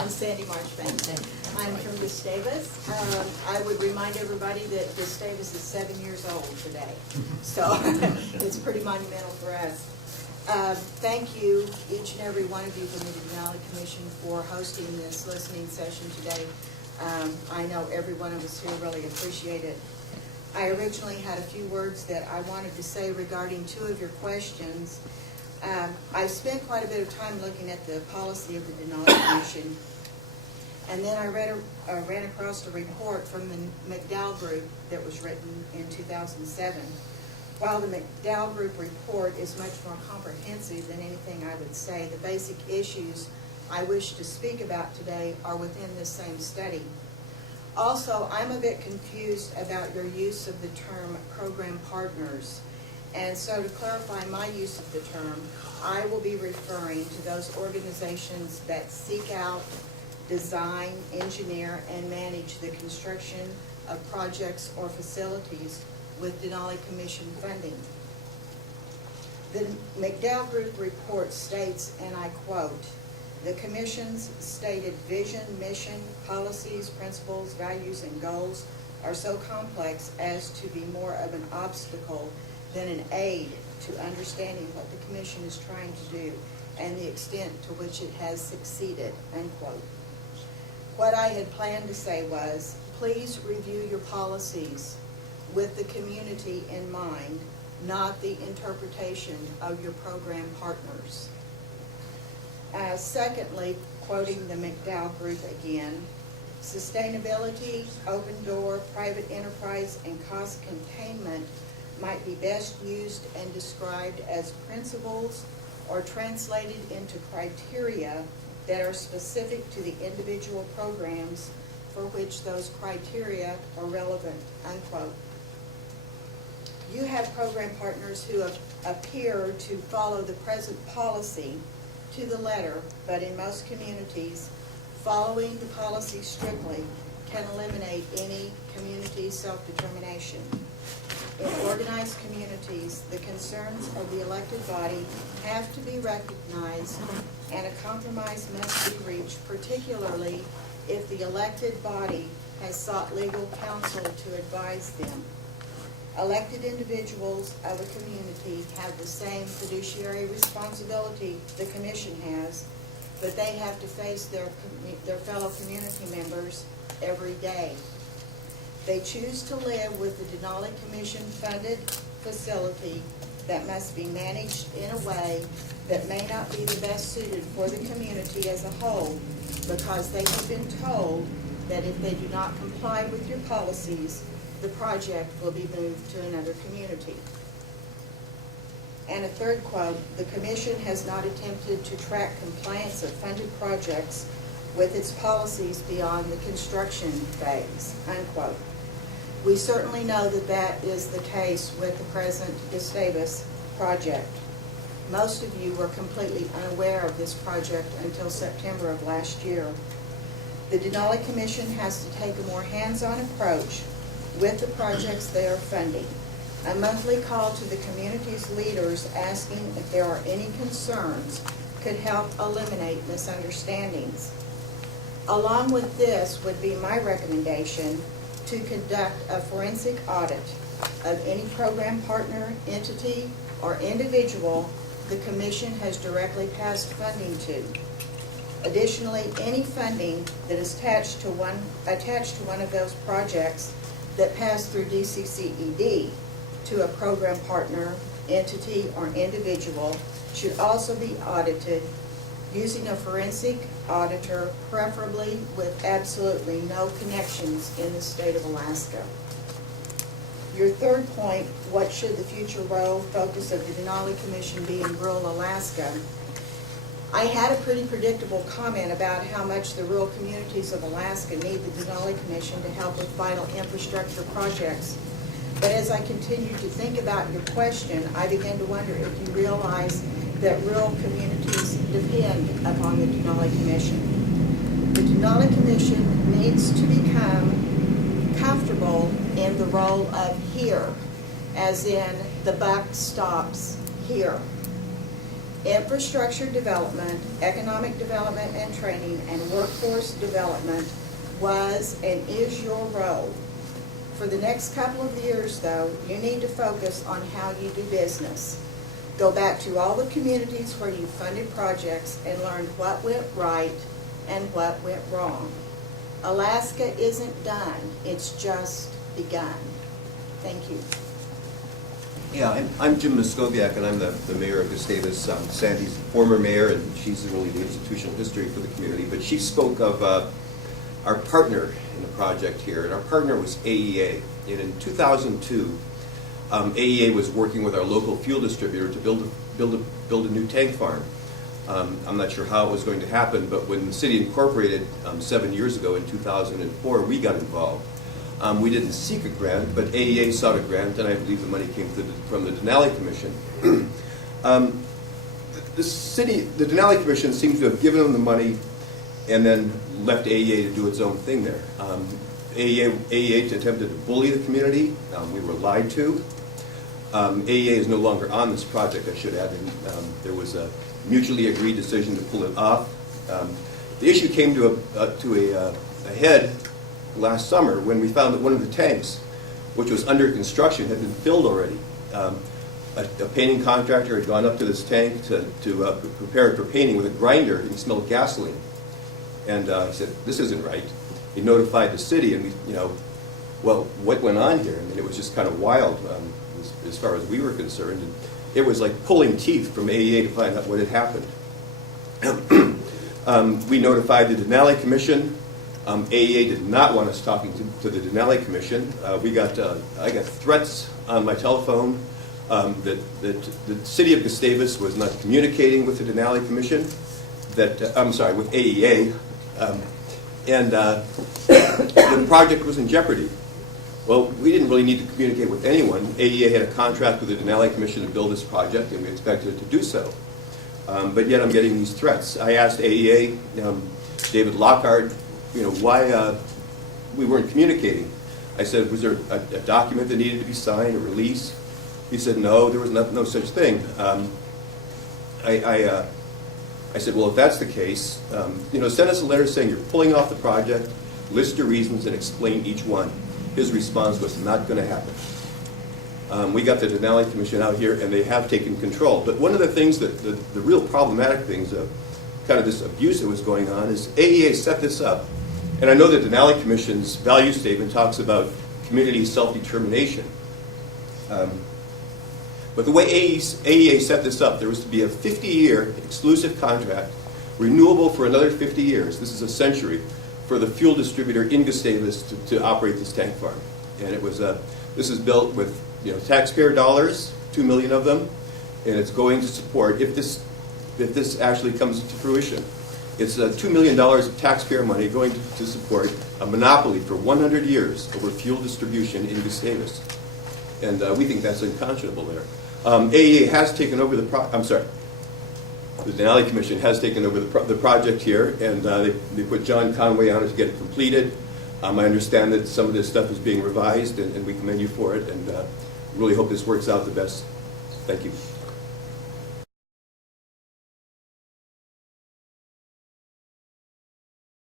I'm Sandy Marchbanks. I'm from Gustavus. I would remind everybody that Gustavus is 7 years old today, so it's pretty monumental for us. Thank you, each and every one of you from the Denali Commission, for hosting this listening session today. I know every one of us here really appreciate it. I originally had a few words that I wanted to say regarding two of your questions. I spent quite a bit of time looking at the policy of the Denali Commission, and then I ran across a report from the McDowell Group that was written in 2007. While the McDowell Group report is much more comprehensive than anything I would say, the basic issues I wish to speak about today are within this same study. Also, I'm a bit confused about your use of the term program partners. And so to clarify my use of the term, I will be referring to those organizations that seek out, design, engineer, and manage the construction of projects or facilities with Denali Commission funding. The McDowell Group report states, and I quote, "The Commission's stated vision, mission, policies, principles, values, and goals are so complex as to be more of an obstacle than an aid to understanding what the Commission is trying to do and the extent to which it has succeeded," unquote. What I had planned to say was, please review your policies with the community in mind, not the interpretation of your program partners. Secondly, quoting the McDowell Group again, sustainability, open door, private enterprise, and cost containment might be best used and described as principles or translated into criteria that are specific to the individual programs for which those criteria are relevant, unquote. You have program partners who appear to follow the present policy to the letter, but in most communities, following the policy strictly can eliminate any community self-determination. In organized communities, the concerns of the elected body have to be recognized and a compromise must be reached, particularly if the elected body has sought legal counsel to advise them. Elected individuals of a community have the same fiduciary responsibility the Commission has, but they have to face their fellow community members every day. They choose to live with the Denali Commission funded facility that must be managed in a way that may not be the best suited for the community as a whole, because they have been told that if they do not comply with your policies, the project will be moved to another community. And a third quote, the Commission has not attempted to track compliance of funded projects with its policies beyond the construction phase, unquote. We certainly know that that is the case with the present Gustavus project. Most of you were completely unaware of this project until September of last year. The Denali Commission has to take a more hands-on approach with the projects they are funding. A monthly call to the community's leaders asking if there are any concerns could help eliminate misunderstandings. Along with this would be my recommendation to conduct a forensic audit of any program partner, entity, or individual the Commission has directly passed funding to. Additionally, any funding that is attached to one of those projects that pass through DCCED to a program partner, entity, or individual should also be audited using a forensic auditor, preferably with absolutely no connections in the state of Alaska. Your third point, what should the future role, focus of the Denali Commission be in rural Alaska? I had a pretty predictable comment about how much the rural communities of Alaska need the Denali Commission to help with vital infrastructure projects. But as I continued to think about your question, I began to wonder if you realize that rural communities depend upon the Denali Commission. The Denali Commission needs to become comfortable in the role of here, as in the buck stops here. Infrastructure development, economic development and training, and workforce development was and is your role. For the next couple of years, though, you need to focus on how you do business. Go back to all the communities where you funded projects and learned what went right and what went wrong. Alaska isn't done, it's just begun. Thank you. Yeah, I'm Jim Mackovjak, and I'm the mayor of Gustavus. Sandy's the former mayor, and she's really the institutional history for the community. But she spoke of our partner in the project here, and our partner was AEA. And in 2002, AEA was working with our local fuel distributor to build a new tank farm. I'm not sure how it was going to happen, but when the city incorporated 7 years ago in 2004, we got involved. We didn't seek a grant, but AEA sought a grant, and I believe the money came from the Denali Commission. The Denali Commission seems to have given them the money and then left AEA to do its own thing there. AEA attempted to bully the community. We were lied to. AEA is no longer on this project, I should add. There was a mutually agreed decision to pull it off. The issue came to a head last summer when we found that one of the tanks, which was under construction, had been filled already. A painting contractor had gone up to this tank to prepare it for painting with a grinder, and he smelled gasoline. And he said, "This isn't right." He notified the city, and well, what went on here? I mean, it was just kind of wild as far as we were concerned. And it was like pulling teeth from AEA to find out what had happened. We notified the Denali Commission. AEA did not want us talking to the Denali Commission. I got threats on my telephone that the city of Gustavus was not communicating with the Denali Commission, with AEA, and the project was in jeopardy. Well, we didn't really need to communicate with anyone. AEA had a contract with the Denali Commission to build this project, and we expected it to do so. But yet I'm getting these threats. I asked AEA, David Lockhart, why we weren't communicating. I said, was there a document that needed to be signed, a release? He said, no, there was no such thing. I said, well, if that's the case, send us a letter saying you're pulling off the project, list your reasons, and explain each one. His response was not going to happen. We got the Denali Commission out here, and they have taken control. But one of the things the real problematic things of kind of this abuse that was going on is AEA set this up. And I know that the Denali Commission's value statement talks about community self-determination. But the way AEA set this up, there was to be a 50-year exclusive contract, renewable for another 50 years. This is a century for the fuel distributor in Gustavus to operate this tank farm. And it was this is built with taxpayer dollars, 2 million of them, and it's going to support, if this actually comes to fruition, it's $2 million of taxpayer money going to support a monopoly for 100 years over fuel distribution in Gustavus. And we think that's unconscionable there. AEA has taken over the Denali Commission has taken over the project here, and they put John Conway on it to get it completed. I understand that some of this stuff is being revised, and we commend you for it, and really hope this works out the best. Thank you.